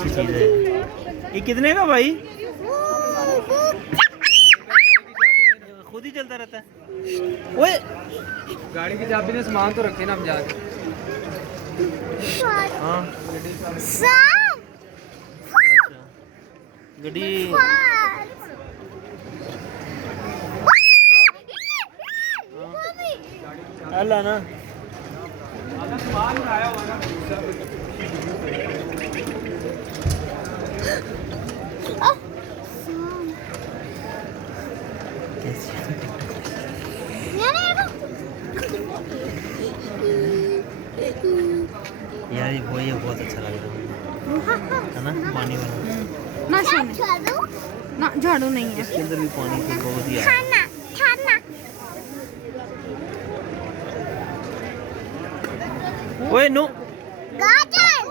अच्छी चीज़ है। ये कितने का भाई? खुद ही चलता रहता है। ओए गाड़ी की चाबी ने सामान तो रखे ना हम जाके। हाँ अच्छा गड्डी अल्लाह ना सामान उठाया हुआ ना। यार ये बहुत अच्छा लग रहा है ना पानी वाला। ना ना झाड़ू नहीं है इसके अंदर भी पानी तो बहुत ही आ ओए नो गाजर